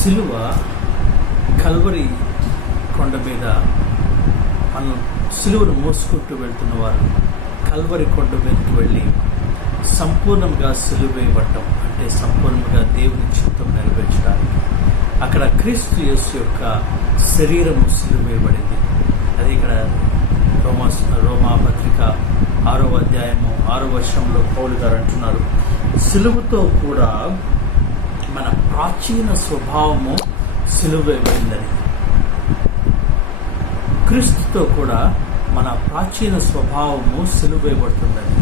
సిలువ కల్వరి కొండ మీద మనం సిలువను మోసుకుంటూ వెళ్తున్న వారు కల్వరి కొండ మీదకి వెళ్ళి సంపూర్ణంగా సిలువ వేయబడటం అంటే సంపూర్ణంగా దేవుని చిత్తం నెరవేర్చడానికి అక్కడ క్రీస్తు యేసు యొక్క శరీరము సిలువ వేయబడింది. అది ఇక్కడ రోమా పత్రిక 6వ అధ్యాయము 6వ వచనంలో పౌలు గారు అంటున్నారు, సిలువతో కూడా మన ప్రాచీన స్వభావము సిలువ వేయబడిందని. క్రీస్తుతో కూడా మన ప్రాచీన స్వభావము సిలువ వేయబడుతుందని.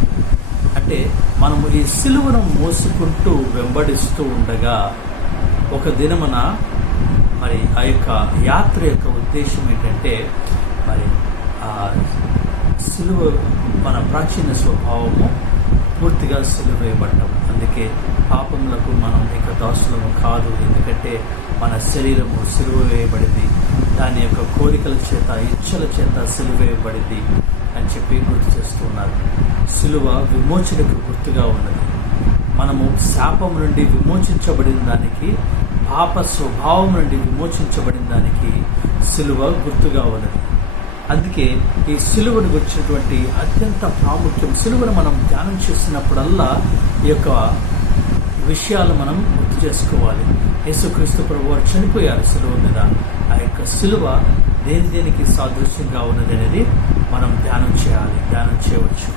అంటే మనము ఈ సిలువను మోసుకుంటూ వెంబడిస్తూ ఉండగా ఒక దినమున మరి ఆ యొక్క యాత్ర యొక్క ఉద్దేశం ఏంటంటే మరి ఆ సిలువ మన ప్రాచీన స్వభావము పూర్తిగా సిలువ వేయబడ్డం. అందుకే పాపములకు మనం ఇక దాసులము కాదు, ఎందుకంటే మన శరీరము సిలువ వేయబడింది, దాని యొక్క కోరికల చేత ఇచ్చల చేత సిలువ వేయబడింది అని చెప్పి గుర్తు చేస్తున్నారు. సిలువ విమోచనకు గుర్తుగా ఉన్నది. మనము శాపం నుండి విమోచించబడిన దానికి, పాప స్వభావం నుండి విమోచించబడిన దానికి సిలువ గుర్తుగా ఉన్నది. అందుకే ఈ సిలువను గురించినటువంటి అత్యంత ప్రాముఖ్యం. సిలువను మనం ధ్యానం చేసినప్పుడల్లా ఈ యొక్క విషయాలు మనం గుర్తు చేసుకోవాలి. యేసుక్రీస్తు ప్రభువు వారు చనిపోయారు సిలువ మీద. ఆ యొక్క సిలువ దేనికి సాదృశ్యంగా ఉన్నది అనేది మనం ధ్యానం చేయవచ్చు.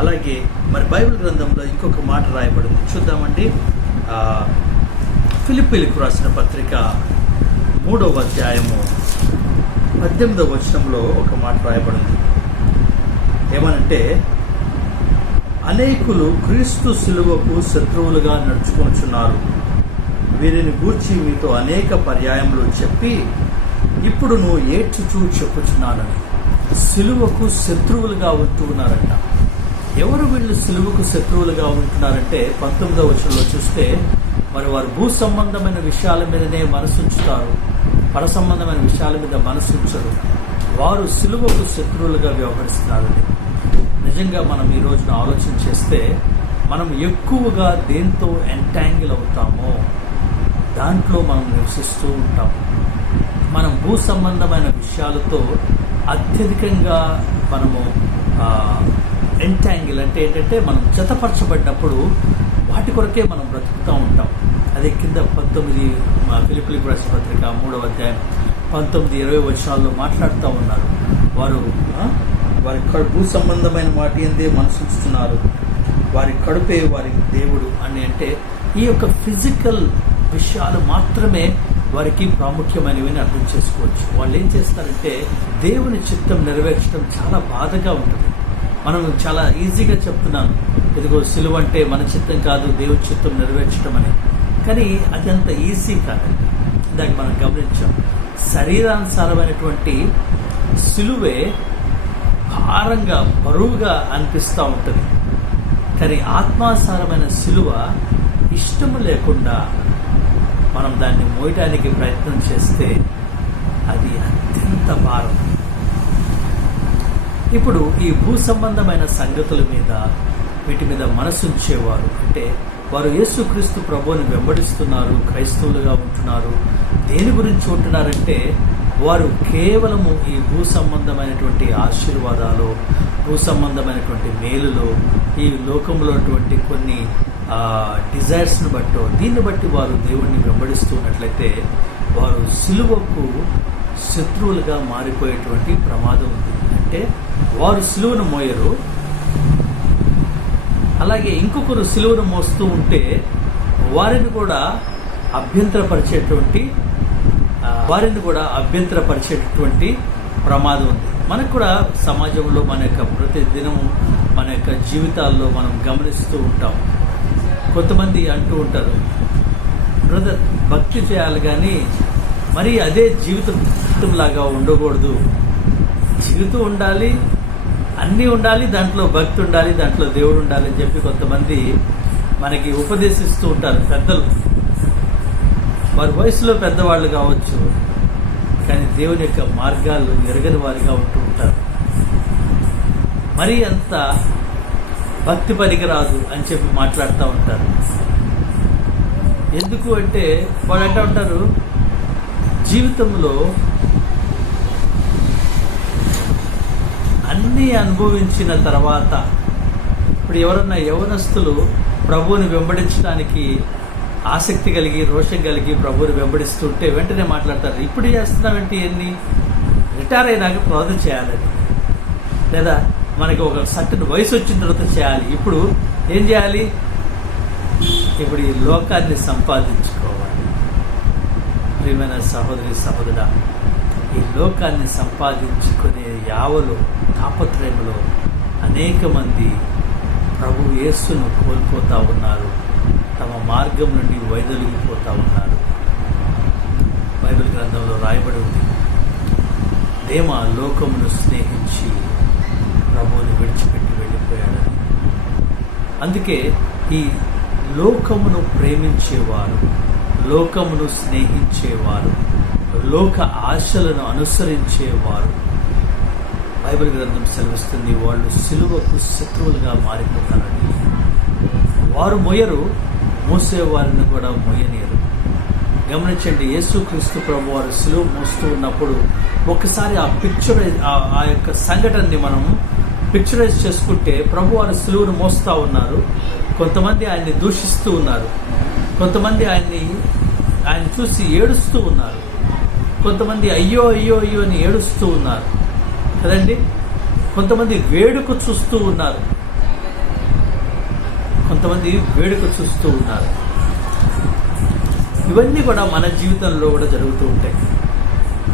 అలాగే మరి బైబిల్ గ్రంథంలో ఇంకొక మాట రాయబడింది, చూద్దామండి. ఫిలిప్పీలకు రాసిన పత్రిక 3వ అధ్యాయము 18వ వచనంలో ఒక మాట రాయబడింది. ఏమనంటే, అనేకులు క్రీస్తు సిలువకు శత్రువులుగా నడుచుకొనుచున్నారు, వీరిని గూర్చి మీతో అనేక పర్యాయములు చెప్పి ఇప్పుడు నువ్వు ఏడ్చుచూ చెప్పుచున్నానని. సిలువకు శత్రువులుగా ఉంటూ ఉన్నారంట. ఎవరు వీళ్ళు సిలువకు శత్రువులుగా ఉంటున్నారంటే 19వ వచనంలో చూస్తే మరి వారు భూ సంబంధమైన విషయాల మీదనే మనసుంచుతారు, పర సంబంధమైన విషయాల మీద మనసుంచరు. వారు సిలువకు శత్రువులుగా వ్యవహరిస్తున్నారని. నిజంగా మనం ఈ రోజున ఆలోచన చేస్తే మనం ఎక్కువగా దేంతో ఎంటాంగిల్ అవుతామో దాంట్లో మనం నివసిస్తూ ఉంటాం. మనం భూ సంబంధమైన విషయాలతో అత్యధికంగా మనము ఎంటాంగిల్ అంటే ఏంటంటే మనం జతపరచబడినప్పుడు వాటి కొరకే మనం బ్రతుకుతూ ఉంటాం. అదే కింద 19 ఫిలిప్పీలకు రాసిన పత్రిక 3వ అధ్యాయం 19-20 వచనాల్లో మాట్లాడుతూ ఉన్నారు. వారి భూ సంబంధమైన వాటి అందే మనసుస్తున్నారు, వారి కడుపే వారి దేవుడు అని. అంటే ఈ యొక్క ఫిజికల్ విషయాలు మాత్రమే వారికి ప్రాముఖ్యమైనవి అని అర్థం చేసుకోవచ్చు. వాళ్ళు ఏం చేస్తారంటే దేవుని చిత్తం నెరవేర్చడం చాలా బాధగా ఉంటుంది. మనం చాలా ఈజీగా చెప్తున్నాను, ఇదిగో సిలువ అంటే మన చిత్తం కాదు, దేవుని చిత్తం నెరవేర్చడం అని. కానీ అది అంత ఈజీ కాదండి. ఇందాక మనం గమనించాం, శరీరానుసారమైనటువంటి సిలువే భారంగా బరువుగా అనిపిస్తూ ఉంటుంది. కానీ ఆత్మానుసారమైన సిలువ ఇష్టము లేకుండా మనం దాన్ని మోయడానికి ప్రయత్నం చేస్తే అది అత్యంత భారం. ఇప్పుడు ఈ భూ సంబంధమైన సంగతుల మీద, వీటి మీద మనసుంచేవారు అంటే వారు యేసుక్రీస్తు ప్రభువుని వెంబడిస్తున్నారు, క్రైస్తవులుగా ఉంటున్నారు. దేని గురించి ఉంటున్నారంటే వారు కేవలము ఈ భూ సంబంధమైనటువంటి ఆశీర్వాదాలు, భూ సంబంధమైనటువంటి మేలులో, ఈ లోకంలో కొన్ని డిజైర్స్ని బట్టో దీన్ని బట్టి వారు దేవుణ్ణి వెంబడిస్తున్నట్లయితే వారు సిలువకు శత్రువులుగా మారిపోయేటువంటి ప్రమాదం ఉంది. అంటే వారు సిలువను మోయరు, అలాగే ఇంకొకరు సిలువను మోస్తూ ఉంటే వారిని కూడా అభ్యంతరపరిచేటటువంటి ప్రమాదం ఉంది. మనకు కూడా సమాజంలో మన యొక్క ప్రతిదినము మన యొక్క జీవితాల్లో మనం గమనిస్తూ ఉంటాం. కొంతమంది అంటూ ఉంటారు, బ్రదర్ భక్తి చేయాలి కానీ మరి అదే జీవితంలాగా ఉండకూడదు, జీవితం ఉండాలి, అన్నీ ఉండాలి, దాంట్లో భక్తి ఉండాలి, దాంట్లో దేవుడు ఉండాలి అని చెప్పి కొంతమంది మనకి ఉపదేశిస్తూ ఉంటారు. పెద్దలు, వారి వయసులో పెద్దవాళ్ళు కావచ్చు, కానీ దేవుని యొక్క మార్గాలు ఎరగని వారిగా ఉంటూ ఉంటారు. మరీ అంత భక్తి పనికిరాదు అని చెప్పి మాట్లాడుతూ ఉంటారు. ఎందుకు అంటే వాళ్ళు అంటూ ఉంటారు, జీవితంలో అన్నీ అనుభవించిన తర్వాత, ఇప్పుడు ఎవరన్నా యవనస్తులు ప్రభువుని వెంబడించడానికి ఆసక్తి కలిగి రోషం కలిగి ప్రభువుని వెంబడిస్తుంటే వెంటనే మాట్లాడతారు, ఇప్పుడు చేస్తున్నామంటే ఎన్ని రిటైర్ అయినాక ప్రార్థన చేయాలని, లేదా మనకి ఒక సర్టన్ వయసు వచ్చిన తర్వాత చేయాలి. ఇప్పుడు ఏం చేయాలి? ఇప్పుడు ఈ లోకాన్ని సంపాదించుకోవాలి. ప్రియమైన సహోదరి సహోదరా, ఈ లోకాన్ని సంపాదించుకునే యావలో తాపత్రయంలో అనేక మంది ప్రభు యేసును కోల్పోతూ ఉన్నారు, తమ మార్గం నుండి వైదొలిగిపోతూ ఉన్నారు. బైబిల్ గ్రంథంలో రాయబడి ఉంది, దేమా లోకమును స్నేహించి ప్రభువుని విడిచిపెట్టి వెళ్ళిపోయాడని. అందుకే ఈ లోకమును ప్రేమించేవారు, లోకమును స్నేహించేవారు, లోక ఆశలను అనుసరించేవారు, బైబిల్ గ్రంథం సెలవిస్తుంది, వాళ్ళు సిలువకు శత్రువులుగా మారిపోతారని. వారు మొయ్యరు, మోసేవారిని కూడా మొయ్యనీయరు. గమనించండి, యేసుక్రీస్తు ప్రభు వారు సిలువ మోస్తూ ఉన్నప్పుడు ఒకసారి ఆ యొక్క సంఘటనని మనం పిక్చరైజ్ చేసుకుంటే, ప్రభు వారు సిలువను మోస్తూ ఉన్నారు, కొంతమంది ఆయన్ని దూషిస్తూ ఉన్నారు, కొంతమంది ఆయన చూసి ఏడుస్తూ ఉన్నారు, కొంతమంది అయ్యో అయ్యో అయ్యో అని ఏడుస్తూ ఉన్నారు కదండి, కొంతమంది వేడుక చూస్తూ ఉన్నారు, కొంతమంది వేడుక చూస్తూ ఉన్నారు. ఇవన్నీ కూడా మన జీవితంలో కూడా జరుగుతూ ఉంటాయి.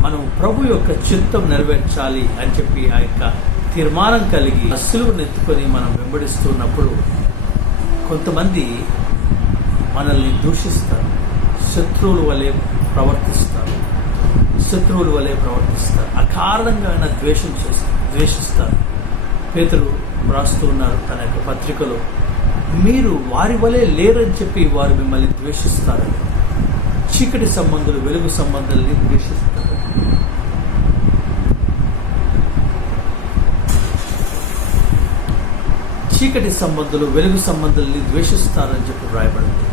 మనం ప్రభు యొక్క చిత్తం నెరవేర్చాలి అని చెప్పి ఆ యొక్క తీర్మానం కలిగి సిలువను ఎత్తుకొని మనం వెంబడిస్తున్నప్పుడు కొంతమంది మనల్ని దూషిస్తారు, శత్రువుల వలె ప్రవర్తిస్తారు, అకారణంగా ఆయన ద్వేషిస్తారు. పేతురు రాస్తూ ఉన్నారు తన యొక్క పత్రికలో, మీరు వారి వలె లేరని చెప్పి వారు మిమ్మల్ని ద్వేషిస్తారని. చీకటి సంబంధులు వెలుగు సంబంధాలని ద్వేషిస్తారు. చీకటి సంబంధులు వెలుగు సంబంధాలని ద్వేషిస్తారని చెప్పి రాయబడింది.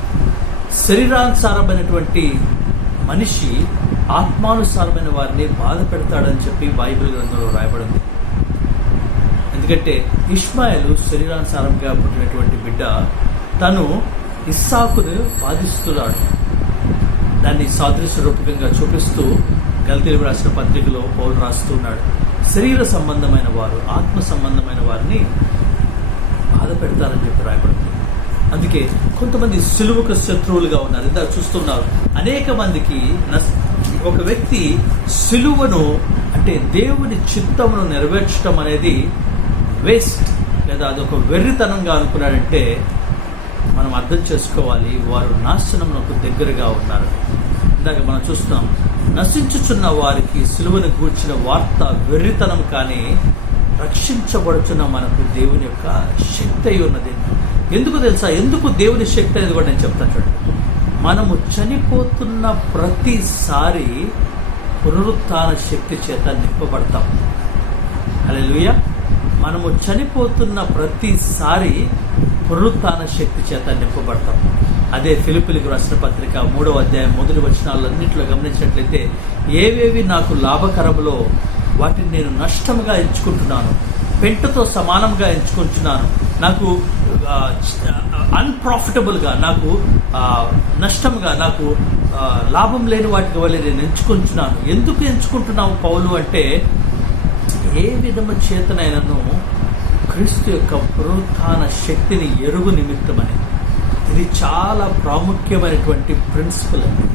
శరీరానుసారమైనటువంటి మనిషి ఆత్మానుసారమైన వారిని బాధ పెడతాడని చెప్పి బైబిల్ గ్రంథంలో రాయబడింది. ఎందుకంటే ఇష్మాయేలు శరీరానుసారంగా పుట్టినటువంటి బిడ్డ, తను ఇస్సాకును బాధిస్తున్నాడు. దాన్ని సాదృశ్య రూపకంగా చూపిస్తూ గలతీయులకు రాసిన పత్రికలో పౌలు రాస్తున్నాడు, శరీర సంబంధమైన వారు ఆత్మ సంబంధమైన వారిని బాధ పెడతారని చెప్పి రాయబడింది. అందుకే కొంతమంది సిలువకు శత్రువులుగా ఉన్నారు. ఇంత చూస్తున్నారు, అనేక మందికి ఒక వ్యక్తి సిలువను అంటే దేవుని చిత్తమును నెరవేర్చడం అనేది వేస్ట్, లేదా అదొక వెర్రితనంగా అనుకున్నాడంటే మనం అర్థం చేసుకోవాలి, వారు నాశనమునకు దగ్గరగా ఉన్నారు. ఇందాక మనం చూస్తున్నాం, నశించుచున్న వారికి సిలువను గూర్చిన వార్త వెర్రితనం, కానీ రక్షించబడుచున్న మనకు దేవుని యొక్క శక్తి అయి ఉన్నది. ఎందుకు తెలుసా? ఎందుకు దేవుని శక్తి అనేది కూడా నేను చెప్తాను చూడండి. మనము చనిపోతున్న ప్రతిసారి పునరుత్థాన శక్తి చేత నింపబడతాం. హల్లెలూయా. మనము చనిపోతున్న ప్రతిసారి పునరుత్థాన శక్తి చేత నింపబడతాం. అదే ఫిలిప్పీలకు రాసిన పత్రిక 3వ అధ్యాయం 1 వచనాలన్నింటిలో గమనించినట్లయితే, ఏవేవి నాకు లాభకరములో వాటిని నేను నష్టముగా ఎంచుకుంటున్నాను, పెంటతో సమానంగా ఎంచుకుంటున్నాను, నాకు అన్ప్రాఫిటబుల్గా, నాకు నష్టంగా, నాకు లాభం లేని వాటి వల్ల నేను ఎంచుకుంటున్నాను. ఎందుకు ఎంచుకుంటున్నావు పౌలు అంటే, ఏ విధము చేతనైనను క్రీస్తు యొక్క పునరుత్థాన శక్తిని ఎరుగు నిమిత్తమని. ఇది చాలా ప్రాముఖ్యమైనటువంటి ప్రిన్సిపల్ అండి.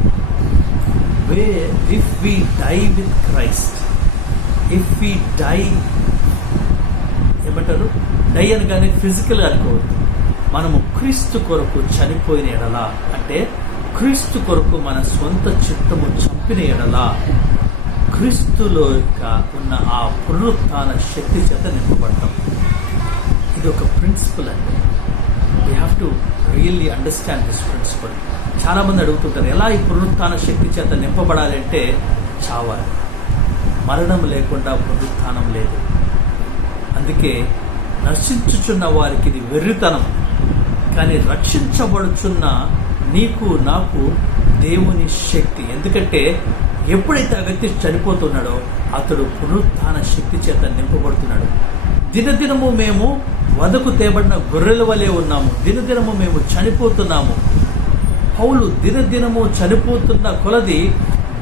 If we die with Christ, if we die, ఏమంటారు, డై అనగానే ఫిజికల్ అనుకోవద్దు. మనము క్రీస్తు కొరకు చనిపోయిన ఎడలా, అంటే క్రీస్తు కొరకు మన సొంత చిత్తము చంపిన ఎడలా, క్రీస్తులో ఉన్న ఆ పునరుత్థాన శక్తి చేత నింపబడతాం. ఇది ఒక ప్రిన్సిపల్ అండి. We have to really understand this principle. చాలామంది అడుగుతుంటారు, ఎలా ఈ పునరుత్థాన శక్తి చేత నింపబడాలి అంటే, చావాలి. మరణం లేకుండా పునరుత్థానం లేదు. అందుకే నశించుచున్న వారికి ఇది వెర్రితనం, కానీ రక్షించబడుచున్న నీకు నాకు దేవుని శక్తి. ఎందుకంటే ఎప్పుడైతే ఆ వ్యక్తి చనిపోతున్నాడో అతడు పునరుత్థాన శక్తి చేత నింపబడుతున్నాడు. దినదినము మేము వదకు తేబడిన గొర్రెల వలె ఉన్నాము, దినదినము మేము చనిపోతున్నాము. పౌలు దినదినము చనిపోతున్న కొలది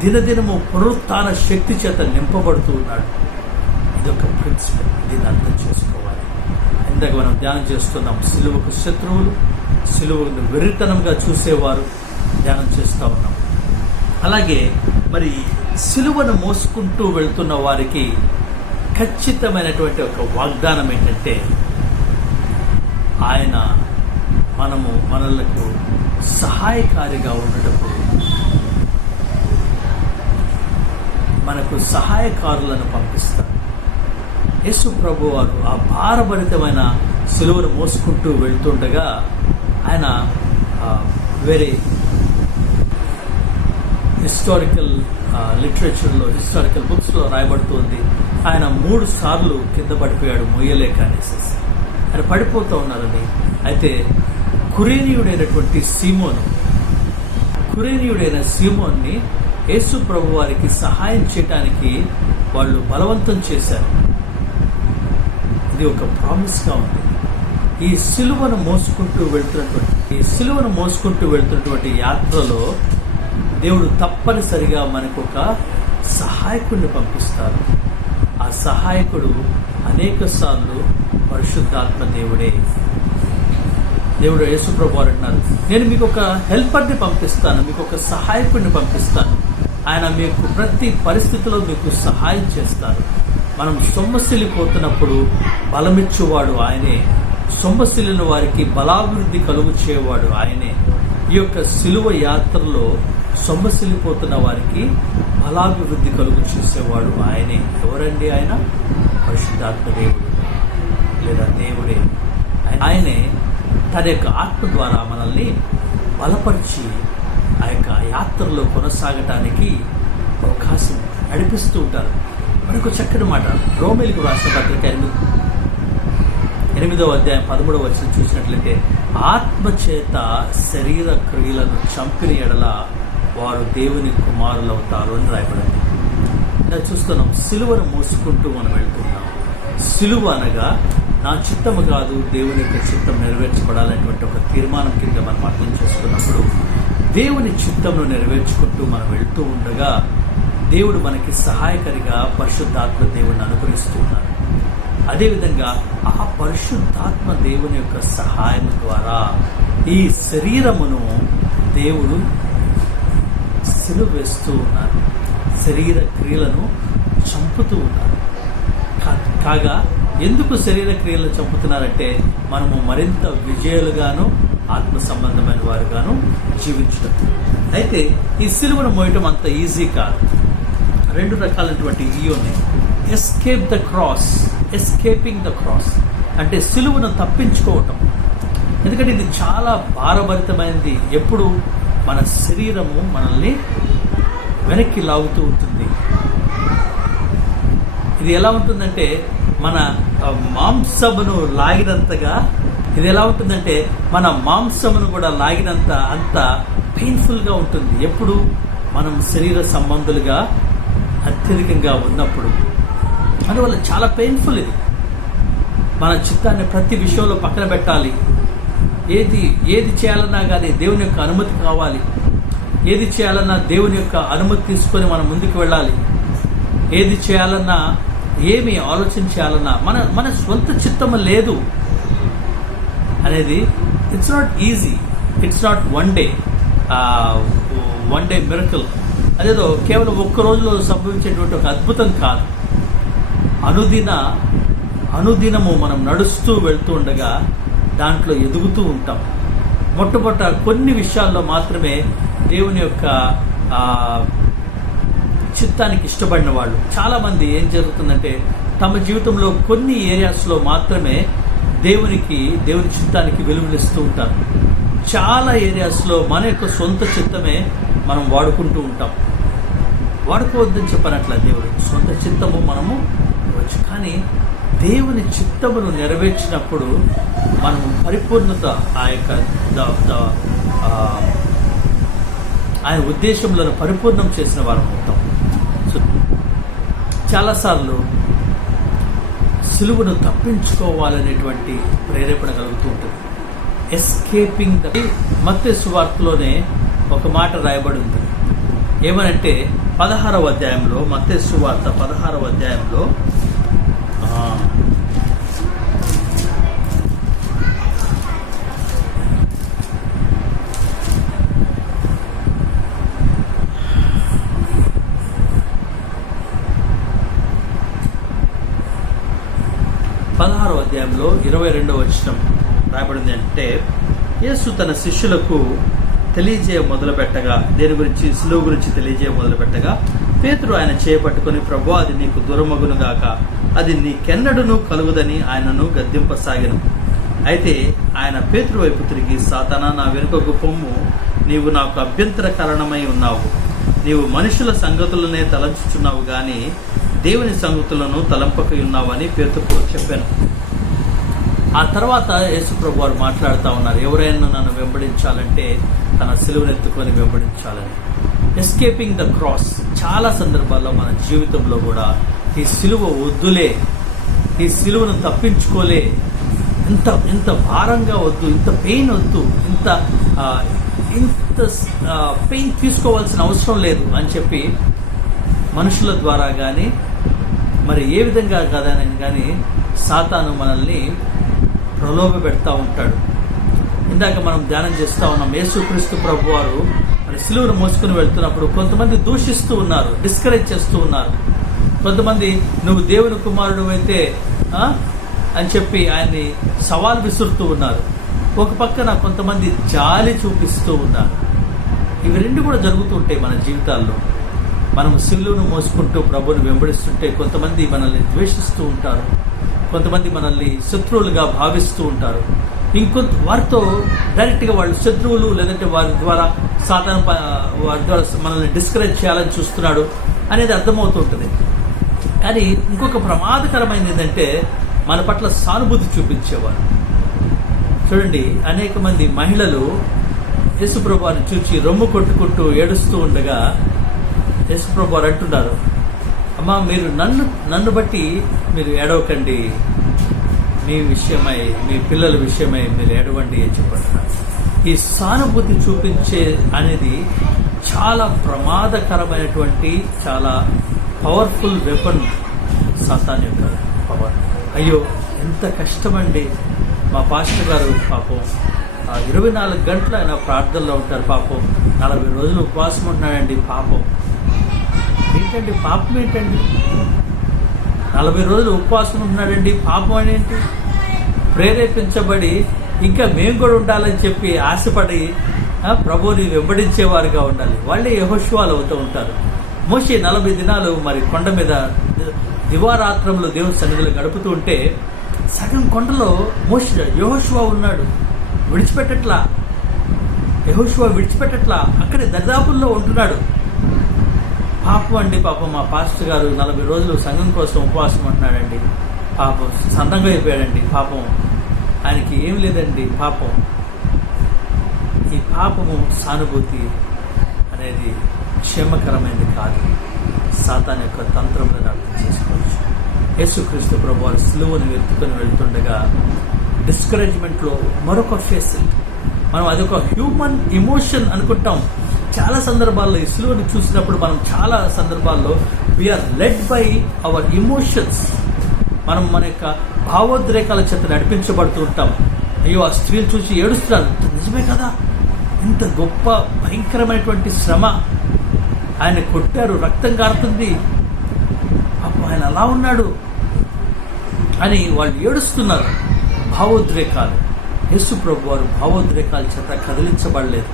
దినదినము పునరుత్థాన శక్తి చేత నింపబడుతూ ఉన్నాడు. ఇదొక ప్రిన్సిపల్, దీన్ని అర్థం చేసుకోవాలి. ఇందాక మనం ధ్యానం చేస్తున్నాం, సిలువకు శత్రువులు, సిలువను వెర్రితనంగా చూసేవారు ధ్యానం చేస్తూ ఉన్నాం. అలాగే మరి సిలువను మోసుకుంటూ వెళ్తున్న వారికి ఖచ్చితమైనటువంటి ఒక వాగ్దానం ఏంటంటే, ఆయన మనలకు సహాయకారిగా ఉండటకు మనకు సహాయకారులను పంపిస్తారు. యేసు ప్రభు వారు ఆ భారభరితమైన సిలువను మోసుకుంటూ వెళ్తుండగా ఆయన వేరే హిస్టారికల్ లిటరేచర్లో, హిస్టారికల్ బుక్స్లో రాయబడుతుంది, ఆయన 3 సార్లు కింద పడిపోయాడు మొయ్యలేక అనేసి. ఆయన పడిపోతూ ఉన్నారని. అయితే కురేనీయుడైన సీమోన్ని యేసు ప్రభు వారికి సహాయం చేయడానికి వాళ్ళు బలవంతం చేశారు. ఇది ఒక ప్రామిస్గా ఉంది. ఈ సిలువను మోసుకుంటూ వెళ్తున్నటువంటి యాత్రలో దేవుడు తప్పనిసరిగా మనకు ఒక సహాయకుడిని పంపిస్తారు. ఆ సహాయకుడు అనేక సార్లు పరిశుద్ధాత్మ దేవుడే. దేవుడు యేసు ప్రభు వారు అంటున్నారు, నేను మీకు ఒక హెల్పర్ని పంపిస్తాను, మీకు ఒక సహాయకుడిని పంపిస్తాను. ఆయన మీకు ప్రతి పరిస్థితిలో మీకు సహాయం చేస్తారు. మనం సొమ్మసిల్లిపోతున్నప్పుడు బలమిచ్చువాడు ఆయనే, సొమ్మసిల్లిన వారికి బలాభివృద్ధి కలుగు చేయవాడు ఆయనే. ఈ యొక్క సిలువ యాత్రలో సొమ్మసిల్లిపోతున్న వారికి బలాభివృద్ధి కలుగు చేసేవాడు ఆయనే. ఎవరండి ఆయన? పరిశుద్ధాత్మ దేవుడు లేదా దేవుడే. ఆయనే తన యొక్క ఆత్మ ద్వారా మనల్ని బలపరిచి ఆ యొక్క యాత్రలో కొనసాగటానికి అవకాశం నడిపిస్తూ ఉంటారు. మనకు చక్కటి మాట రోమీయులకు రాసిన పత్రిక 8వ అధ్యాయం 13వ వచనం చూసినట్లయితే, ఆత్మచేత శరీర క్రియలను చంపిన ఎడల వారు దేవుని కుమారులవుతారు అని రాయబడింది. ఇలా చూస్తున్నాం, సిలువను మోసుకుంటూ మనం వెళ్తున్నాం. సిలువ అనగా నా చిత్తము కాదు, దేవుని యొక్క చిత్తం నెరవేర్చబడాలనేటువంటి ఒక తీర్మానం కింద మనం అర్థం చేసుకున్నప్పుడు, దేవుని చిత్తంను నెరవేర్చుకుంటూ మనం వెళ్తూ ఉండగా దేవుడు మనకి సహాయకారిగా పరిశుద్ధాత్మ దేవుడిని అనుగ్రహిస్తూ ఉన్నారు. అదేవిధంగా ఆ పరిశుద్ధాత్మ దేవుని యొక్క సహాయం ద్వారా ఈ శరీరమును దేవుడు సిలువ వేస్తూ ఉన్నారు, శరీర క్రియలను చంపుతూ ఉన్నారు. కాగా ఎందుకు శరీర క్రియలను చంపుతున్నారంటే, మనము మరింత విజయాలుగాను ఆత్మ సంబంధమైన వారుగాను జీవించడం. అయితే ఈ సిలువను మోయటం అంత ఈజీ కాదు. 2 రకాలైనటువంటి ఇవి ఉన్నాయి. ఎస్కేపింగ్ ద క్రాస్ అంటే సిలువను తప్పించుకోవటం. ఎందుకంటే ఇది చాలా భారభరితమైనది. ఎప్పుడు మన శరీరము మనల్ని వెనక్కి లాగుతూ ఉంటుంది. ఇది ఎలా ఉంటుందంటే, మన మాంసమును లాగినంతగా ఇది ఎలా ఉంటుందంటే, మన మాంసమును కూడా అంత పెయిన్ఫుల్గా ఉంటుంది. ఎప్పుడు మనం శరీర సంబంధులుగా అత్యధికంగా ఉన్నప్పుడు. అందువల్ల చాలా పెయిన్ఫుల్ ఇది. మన చిత్తాన్ని ప్రతి విషయంలో పక్కన పెట్టాలి. ఏది చేయాలన్నా కానీ దేవుని యొక్క అనుమతి కావాలి. ఏది చేయాలన్నా దేవుని యొక్క అనుమతి తీసుకొని మనం ముందుకు వెళ్ళాలి. ఏది చేయాలన్నా, ఏమి ఆలోచన చేయాలన్నా మన స్వంత చిత్తము లేదు అనేది. It's not easy. It's not one day miracle. అదేదో కేవలం ఒక్క రోజులో సంభవించేటువంటి ఒక అద్భుతం కాదు. అనుదినము మనం నడుస్తూ వెళ్తూ ఉండగా దాంట్లో ఎదుగుతూ ఉంటాం. మొట్టమొదట కొన్ని విషయాల్లో మాత్రమే దేవుని యొక్క చిత్తానికి ఇష్టపడిన వాళ్ళు. చాలామంది ఏం జరుగుతుందంటే, తమ జీవితంలో కొన్ని ఏరియాస్లో మాత్రమే దేవుని చిత్తానికి విలువనిస్తూ ఉంటారు. చాలా ఏరియాస్లో మన యొక్క సొంత చిత్తమే మనం వాడుకుంటూ ఉంటాం. వాడుకోవద్దని చెప్పనట్ల దేవుడు సొంత చిత్తము మనము ఇవ్వచ్చు. కానీ దేవుని చిత్తమును నెరవేర్చినప్పుడు మనము పరిపూర్ణత, ఆ యొక్క ఆయన ఉద్దేశంలో పరిపూర్ణం చేసిన వారు అవుతాం. సో చాలాసార్లు సిలువను తప్పించుకోవాలనేటువంటి ప్రేరేపణ కలుగుతూ ఉంటుంది. ఎస్కేపింగ్ ద మత్తయి సువార్తలోనే ఒక మాట రాయబడి ఉంది. ఏమనంటే 16వ అధ్యాయంలో, మత్తయి సువార్త 16వ అధ్యాయంలో 16వ అధ్యాయంలో 22వ వచనం రాయబడింది. అంటే యేసు తన శిష్యులకు తెలియజేయ మొదలుపెట్టగా, దేని గురించి? సిలువ గురించి తెలియజేయ మొదలుపెట్టగా, పేతురు ఆయన చేయబట్టుకుని, ప్రభువా, అది నీకు దూరమగును గాక, అది నీకెన్నడూను కలుగుదని ఆయనను గద్దింపసాగెను. అయితే ఆయన పేతురు వైపు తిరిగి, సాతానా, నా వెనుకకు పొమ్ము, నీవు నాకు అభ్యంతర కారణమై ఉన్నావు. నీవు మనుషుల సంగతులనే తలంచుచున్నావు గాని దేవుని సంగతులను తలంపకై ఉన్నావని పేతురుతో చెప్పాను. ఆ తర్వాత యేసు ప్రభు వారు మాట్లాడుతూ ఉన్నారు, ఎవరైనా నన్ను వెంబడించాలంటే తన సిలువనెత్తుకొని వెంబడించాలని. Escaping the cross. చాలా సందర్భాల్లో మన జీవితంలో కూడా ఈ సిలువ వద్దులే, ఈ సిలువను తప్పించుకోలే, ఇంత భారంగా వద్దు, ఇంత పెయిన్ వద్దు, ఇంత పెయిన్ తీసుకోవాల్సిన అవసరం లేదు అని చెప్పి మనుషుల ద్వారా కానీ మరి ఏ విధంగా కాదని కానీ సాతాను మనల్ని ప్రలోభ పెడతా ఉంటాడు. ఇందాక మనం ధ్యానం చేస్తూ ఉన్నాం, యేసుక్రీస్తు ప్రభు వారు మరి సిలువను మోసుకుని వెళ్తున్నప్పుడు కొంతమంది దూషిస్తూ ఉన్నారు, డిస్కరేజ్ చేస్తూ ఉన్నారు. కొంతమంది నువ్వు దేవుని కుమారుడు అయితే అని చెప్పి ఆయన్ని సవాల్ విసురుతూ ఉన్నారు. ఒక పక్కన కొంతమంది జాలి చూపిస్తూ ఉన్నారు. ఇవి రెండు కూడా జరుగుతూ ఉంటాయి మన జీవితాల్లో. మనం సిలువను మోసుకుంటూ ప్రభువుని వెంబడిస్తుంటే కొంతమంది మనల్ని ద్వేషిస్తూ ఉంటారు, కొంతమంది మనల్ని శత్రువులుగా భావిస్తూ ఉంటారు. ఇంకొంత వారితో డైరెక్ట్గా వాళ్ళు శత్రువులు, లేదంటే వారి ద్వారా సాతాను వారి ద్వారా మనల్ని డిస్కరేజ్ చేయాలని చూస్తున్నాడు అనేది అర్థమవుతుంటుంది. కానీ ఇంకొక ప్రమాదకరమైనది ఏంటంటే మన పట్ల సానుభూతి చూపించేవారు. చూడండి, అనేక మంది మహిళలు యేసుప్రభు వారిని చూచి రొమ్ము కొట్టుకుంటూ ఏడుస్తూ ఉండగా యేసుప్రభు వారు అంటున్నారు, అమ్మా, మీరు నన్ను బట్టి మీరు ఏడవకండి, మీ విషయమై, మీ పిల్లల విషయమై మీరు ఏడవండి అని చెప్పంటున్నారు. ఈ సానుభూతి చూపించే అనేది చాలా ప్రమాదకరమైనటువంటి, చాలా పవర్ఫుల్ వెపన్ సాతాన్ యొక్క పవర్. అయ్యో, ఎంత కష్టమండి. మా పాస్టర్ గారు పాపం 24 గంటలు ఆయన ప్రార్థనలో ఉంటారు. పాపం 40 రోజులు ఉపవాసం ఉంటున్నాడండి. పాపం ఏంటండి? పాపం ఏంటండి? 40 రోజులు ఉపవాసం ఉంటున్నాడండి, పాపం అనేంటి? ప్రేరేపించబడి ఇంకా మేము కూడా ఉండాలని చెప్పి ఆశపడి ప్రభువుని వెంబడించేవారుగా ఉండాలి. వాళ్ళే యెహోషువలు అవుతూ ఉంటారు. మోషే 40 దినాలు మరి కొండ మీద దివారాత్రములు దేవుని సన్నిధిలో గడుపుతూ ఉంటే సగం కొండలో యెహోషువ ఉన్నాడు, విడిచిపెట్టట్లా. యెహోషువ విడిచిపెట్టట్లా, అక్కడే దరిదాపుల్లో ఉంటున్నాడు. పాపం అండి. పాపం మా పాస్టర్ గారు 40 రోజులు సంఘం కోసం ఉపవాసం ఉంటున్నాడండి. పాపం సన్నగా అయిపోయాడండి. పాపం ఆయనకి ఏం లేదండి. పాపం. ఈ పాపము, సానుభూతి అనేది క్షేమకరమైనది కాదు. సాతాన్ యొక్క తంత్రములను అర్థం చేసుకోవచ్చు. యేసుక్రీస్తు ప్రభు వారు సిలువను ఎత్తుకొని వెళ్తుండగా డిస్కరేజ్మెంట్లో మరొక ఫేస్. మనం అదొక హ్యూమన్ ఎమోషన్ అనుకుంటాం. చాలా సందర్భాల్లో ఈ సిలువను చూసినప్పుడు మనం చాలా సందర్భాల్లో we are led by our emotions. మనం మన యొక్క భావోద్రేకాల చేత నడిపించబడుతూ ఉంటాం. అయ్యో, ఆ స్త్రీలు చూసి ఏడుస్తున్నారు, నిజమే కదా, ఇంత గొప్ప భయంకరమైనటువంటి శ్రమ, ఆయన కొట్టారు, రక్తం కారుతుంది, అప్పుడు ఆయన అలా ఉన్నాడు అని వాళ్ళు ఏడుస్తున్నారు. భావోద్రేకాలు. యేసు ప్రభు వారు భావోద్రేకాల చేత కదిలించబడలేదు.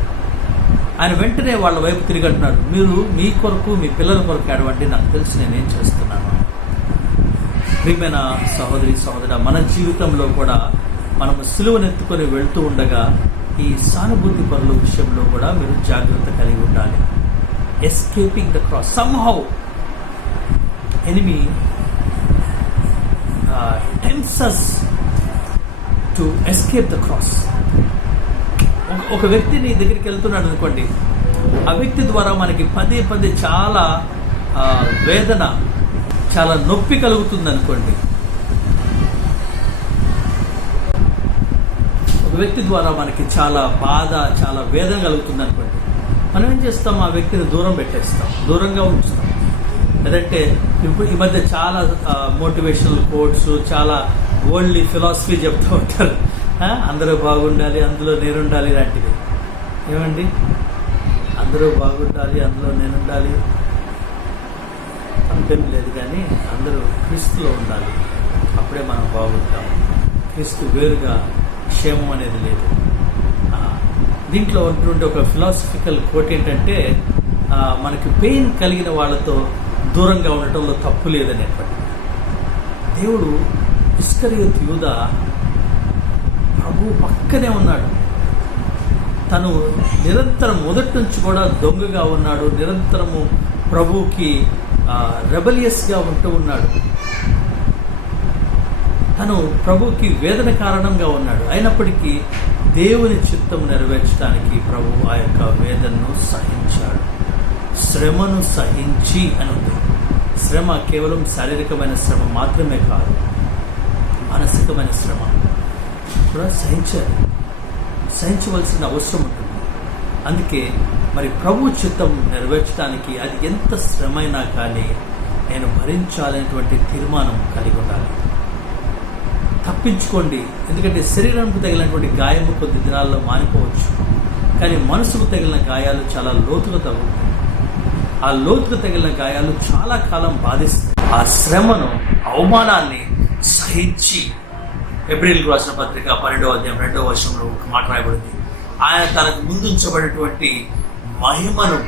ఆయన వెంటనే వాళ్ళ వైపు తిరిగి అంటున్నారు, మీరు మీ కొరకు, మీ పిల్లల కొరకు ఏడవండి, నాకు తెలిసి నేనేం చేస్తున్నాను. ప్రియమైన సహోదరి సహోదర, మన జీవితంలో కూడా మనము సిలువనెత్తుకొని వెళ్తూ ఉండగా ఈ సానుభూతి పరుల విషయంలో కూడా మీరు జాగ్రత్త కలిగి ఉండాలి. Escaping the cross. Somehow enemy tempts us to escape the cross. ఒక వ్యక్తి నీ దగ్గరికి వెళ్తున్నాడు అనుకోండి, ఆ వ్యక్తి ద్వారా మనకి పదే పదే చాలా వేదన, చాలా నొప్పి కలుగుతుంది అనుకోండి. ఒక వ్యక్తి ద్వారా మనకి చాలా బాధ, చాలా వేదన కలుగుతుంది అనుకోండి. మనం ఏం చేస్తాం? ఆ వ్యక్తిని దూరం పెట్టేస్తాం, దూరంగా ఉంచుతాం. లేదంటే ఇప్పుడు ఈ మధ్య చాలా మోటివేషనల్ కోట్స్, చాలా వరల్డ్లీ ఫిలాసఫీ చెప్తూ ఉంటారు. అందరూ బాగుండాలి, అందులో నేనుండాలి లాంటివి. ఏమండి, అందరూ బాగుండాలి, అందులో నేనుండాలి, తప్పేం లేదు. కానీ అందరూ క్రీస్తులో ఉండాలి, అప్పుడే మనం బాగుంటాం. క్రీస్తు వేరుగా క్షేమం అనేది లేదు. దీంట్లో ఉన్నటువంటి ఒక ఫిలాసఫికల్ కోట్ ఏంటంటే, మనకి పెయిన్ కలిగిన వాళ్ళతో దూరంగా ఉండటంలో తప్పు లేదనేటువంటి. దేవుడు ఇస్కరియోతు యూదా ప్రభు పక్కనే ఉన్నాడు. తను నిరంతరం మొదటి నుంచి కూడా దొంగగా ఉన్నాడు, నిరంతరము ప్రభువుకి రెబలియస్గా ఉంటూ ఉన్నాడు. తను ప్రభువుకి వేదన కారణంగా ఉన్నాడు. అయినప్పటికీ దేవుని చిత్తం నెరవేర్చడానికి ప్రభు ఆ యొక్క వేదనను సహించాడు. శ్రమను సహించి అని ఉంది. శ్రమ కేవలం శారీరకమైన శ్రమ మాత్రమే కాదు, మానసికమైన శ్రమ కూడా సహించాలి, సహించవలసిన అవసరం ఉంటుంది. అందుకే మరి ప్రభు చిత్తం నెరవేర్చడానికి అది ఎంత శ్రమైనా కానీ నేను భరించాలనేటువంటి తీర్మానం కలిగి ఉండాలి. తప్పించుకోండి, ఎందుకంటే శరీరానికి తగిలినటువంటి గాయము కొద్ది దినాల్లో మానిపోవచ్చు, కానీ మనసుకు తగిలిన గాయాలు చాలా లోతుగా తగులుతాయి. ఆ లోతుకు తగిలిన గాయాలు చాలా కాలం బాధిస్తాయి. ఆ శ్రమను, అవమానాన్ని సహించి, హెబ్రీయులకు రాసిన పత్రిక 12వ అధ్యాయం 2వ వచనంలో ఒక మాట రాయబడింది, ఆయన తనకు ముందుంచబడినటువంటి మహిమను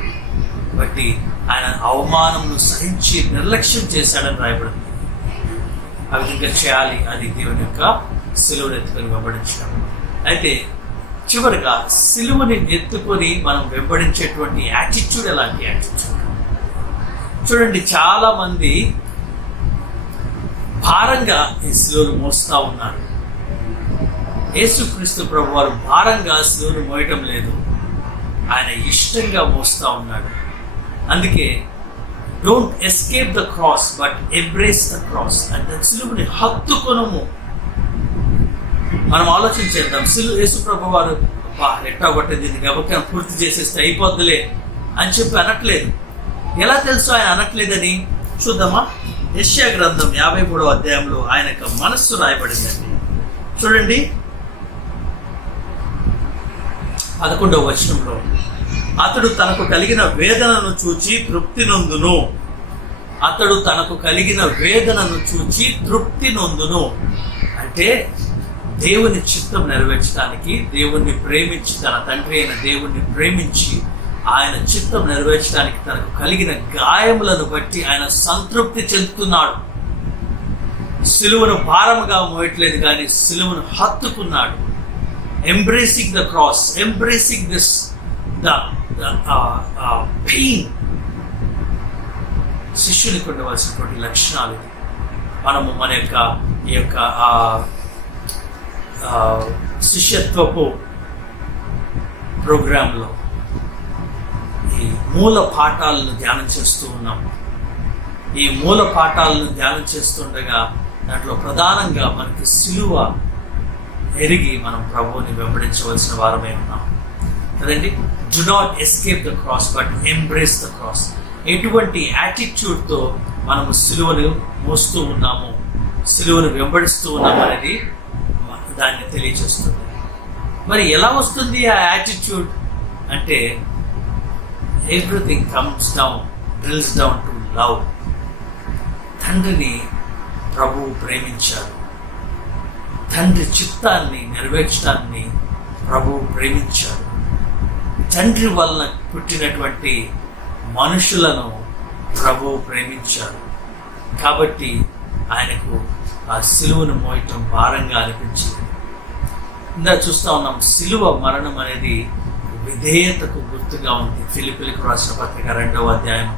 బట్టి ఆయన అవమానంను సహించి నిర్లక్ష్యం చేశాడని రాయబడింది. ఆ విధంగా చేయాలి, అది దేవుని యొక్క సిలువను ఎత్తుకొని వెంబడించడం. అయితే చివరిగా సిలువని ఎత్తుకొని మనం వెంబడించేటువంటి యాటిట్యూడ్ ఎలాంటి యాటిట్యూడ్? చూడండి, చాలా మంది భారంగా ఈ సిలువను మోస్తూ ఉన్నారు. యేసుక్రీస్తు ప్రభు వారు భారంగా సిలువను మోయటం లేదు, ఆయన ఇష్టంగా మోస్తూ ఉన్నాడు. అందుకే don't escape the cross but embrace the cross అంటే సిలువని హత్తుకొనము. మనం ఆలోచించేద్దాం. యేసు ప్రభు వారు ఎట్టా కొట్టేది, దీన్ని గబక్కన పూర్తి చేసేస్తే అయిపోద్దులే అని చెప్పి అనట్లేదు. ఎలా తెలుసు ఆయన అనట్లేదని? చూద్దామా? యెషయా గ్రంథం 53వ అధ్యాయంలో ఆయన యొక్క మనస్సు రాయబడిందండి. చూడండి 11వ వచనంలో, అతడు తనకు కలిగిన వేదనను చూచి తృప్తి నొందును. అతడు తనకు కలిగిన వేదనను చూచి తృప్తి నొందును అంటే దేవుని చిత్తం నెరవేర్చడానికి, దేవుణ్ణి ప్రేమించి, తన తండ్రి అయిన దేవుణ్ణి ప్రేమించి ఆయన చిత్తం నెరవేర్చడానికి తనకు కలిగిన గాయములను బట్టి ఆయన సంతృప్తి చెందుతున్నాడు. సిలువను భారముగా మోయట్లేదు, కానీ సిలువను హత్తుకున్నాడు. Embracing the cross, embracing this pain. శిష్యునికి ఉండవలసినటువంటి లక్షణాలు. మనము మన యొక్క ఈ యొక్క శిష్యత్వపు ప్రోగ్రాంలో ఈ మూల పాఠాలను ధ్యానం చేస్తూ ఉన్నాము. ఈ మూల పాఠాలను ధ్యానం చేస్తుండగా దాంట్లో ప్రధానంగా మనకి సిలువ ఎరిగి మనం ప్రభువుని వెంబడించవలసిన వారమే ఉన్నాం కదండి. Do not escape the cross but embrace the cross. ఎటువంటి యాటిట్యూడ్తో మనము సిలువను మోస్తూ ఉన్నాము, సిలువను వెంబడిస్తూ ఉన్నాము అనేది దాన్ని తెలియజేస్తుంది. మరి ఎలా వస్తుంది ఆ యాటిట్యూడ్ అంటే, everything comes down, drills down to love. తండ్రిని ప్రభువు ప్రేమించారు, తండ్రి చిత్తాన్ని నెరవేర్చడాన్ని ప్రభువు ప్రేమించారు. తండ్రి వలన పుట్టినటువంటి మనుషులను ప్రభువు ప్రేమించారు. కాబట్టి ఆయనకు ఆ సిలువను మోయటం భారంగా అనిపించింది. ఇందా చూస్తూ ఉన్నాం, సిలువ మరణం అనేది విధేయతకు గుర్తుగా ఉంది. ఫిలిప్పీలకు రాసిన పత్రిక 2వ అధ్యాయం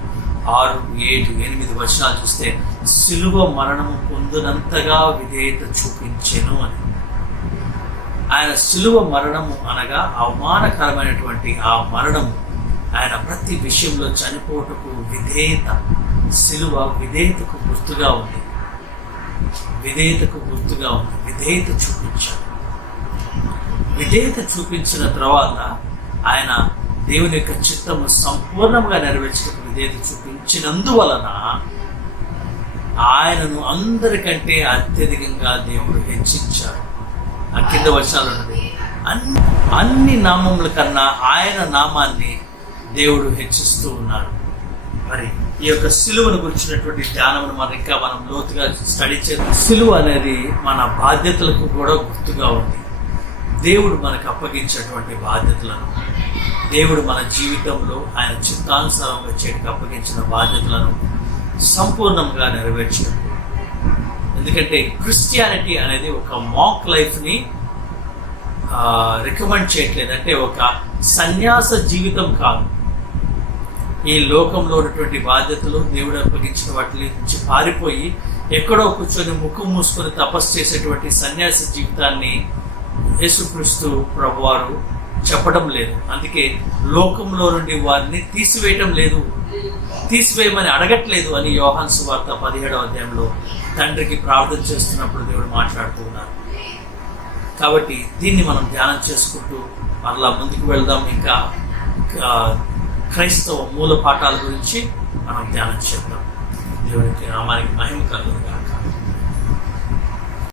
6, 7, 8 వచనాలు చూస్తే సిలువ మరణము పొందినంతగా విధేయత చూపించెను అని. ఆయన సిలువ మరణము అనగా అవమానకరమైనటువంటి ఆ మరణము, ఆయన ప్రతి విషయంలో చనిపోవటకు విధేయత, సిలువ విధేయతకు గుర్తుగా ఉంది. విధేయత చూపించాడు. విధేయత చూపించిన తర్వాత ఆయన దేవుని యొక్క చిత్తము సంపూర్ణంగా నెరవేర్చడానికి విధేయత చూపించినందువలన ఆయనను అందరికంటే అత్యధికంగా దేవుడు హెచ్చించాడు. ఆ కింద వర్షాలు ఉన్నది, అన్ని నామముల కన్నా ఆయన నామాన్ని దేవుడు హెచ్చిస్తూ ఉన్నాడు. మరి ఈ యొక్క సిలువను గురించినటువంటి ధ్యానమును మనం లోతుగా స్టడీ చేద్దాం. సిలువ అనేది మన బాధ్యతలకు కూడా గుర్తుగా ఉంది. దేవుడు మనకు అప్పగించేటువంటి బాధ్యతలను, దేవుడు మన జీవితంలో ఆయన చిత్తానుసారంగా చేయడానికి అప్పగించిన బాధ్యతలను సంపూర్ణంగా నెరవేర్చాడు. ఎందుకంటే క్రిస్టియానిటీ అనేది ఒక మాక్ లైఫ్ని రికమెండ్ చేయట్లేదు. అంటే ఒక సన్యాస జీవితం కాదు. ఈ లోకంలో ఉన్నటువంటి బాధ్యతలు, దేవుడు అప్పగించిన వాటి నుంచి పారిపోయి ఎక్కడో కూర్చొని ముక్కు మూసుకొని తపస్సు చేసేటువంటి సన్యాస జీవితాన్ని యేసుక్రీస్తు ప్రభువారు చెప్పడం లేదు. అందుకే లోకంలో నుండి వారిని తీసివేయమని అడగట్లేదు అని యోహాను సువార్త 17వ అధ్యాయంలో తండ్రికి ప్రార్థన చేస్తున్నప్పుడు దేవుడు మాట్లాడుతూ ఉన్నారు. కాబట్టి దీన్ని మనం ధ్యానం చేసుకుంటూ మరలా ముందుకు వెళ్దాం. ఇంకా క్రైస్తవ మూల పాఠాల గురించి మనం ధ్యానం చేద్దాం. దేవునికి నామానికి మహిమ కలుగునుగాక.